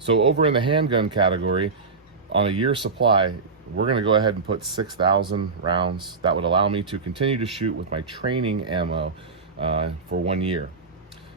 So over in the handgun category, on a year supply, we're going to go ahead and put 6,000 rounds. That would allow me to continue to shoot with my training ammo for 1 year.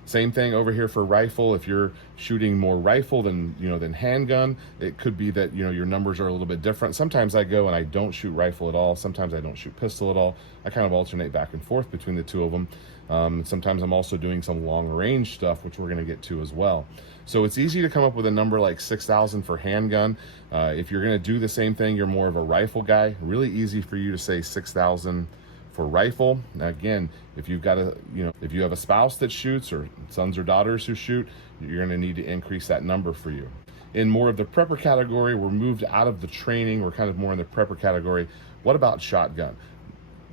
Same thing over here for rifle. If you're shooting more rifle than handgun, it could be that your numbers are a little bit different. Sometimes I go and I don't shoot rifle at all. Sometimes I don't shoot pistol at all. I kind of alternate back and forth between the two of them. Sometimes I'm also doing some long range stuff, which we're going to get to as well. So it's easy to come up with a number like 6,000 for handgun. If you're going to do the same thing, you're more of a rifle guy. Really easy for you to say 6,000 for rifle. Now again, if you've got if you have a spouse that shoots or sons or daughters who shoot, you're going to need to increase that number for you. In more of the prepper category, we're moved out of the training. We're kind of more in the prepper category. What about shotgun?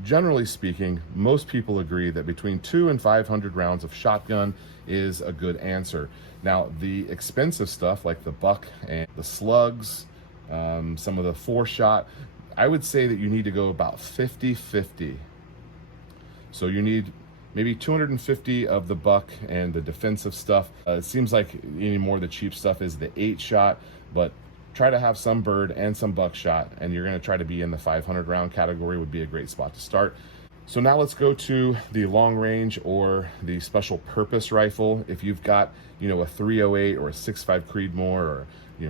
Generally speaking, most people agree that between 200 and 500 rounds of shotgun is a good answer. Now, the expensive stuff like the buck and the slugs, some of the 4-shot, I would say that you need to go about 50-50. So you need maybe 250 of the buck and the defensive stuff. It seems like anymore the cheap stuff is the 8-shot, but try to have some bird and some buckshot, and you're going to try to be in the 500 round category would be a great spot to start. So now let's go to the long range or the special purpose rifle. If you've got, a 308 or a 6.5 Creedmoor or,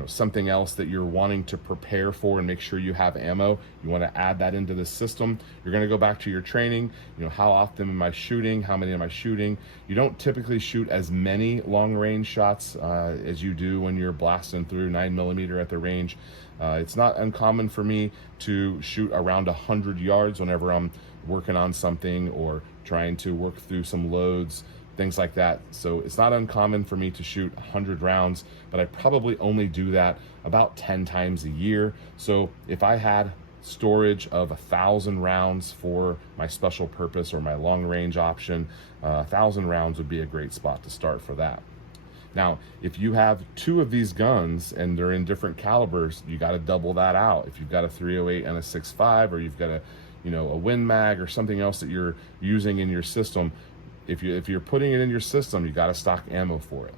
something else that you're wanting to prepare for and make sure you have ammo, you want to add that into the system. You're going to go back to your training. How often am I shooting? How many am I shooting? You don't typically shoot as many long range shots as you do when you're blasting through 9mm at the range. It's not uncommon for me to shoot around 100 yards whenever I'm working on something or trying to work through some loads, things like that. So it's not uncommon for me to shoot 100 rounds, but I probably only do that about 10 times a year. So if I had storage of 1,000 rounds for my special purpose or my long range option, 1,000 rounds would be a great spot to start for that. Now, if you have 2 of these guns and they're in different calibers, you got to double that out. If you've got a 308 and a 6.5, or you've got a Win Mag or something else that you're using in your system, if you're putting it in your system, you got to stock ammo for it.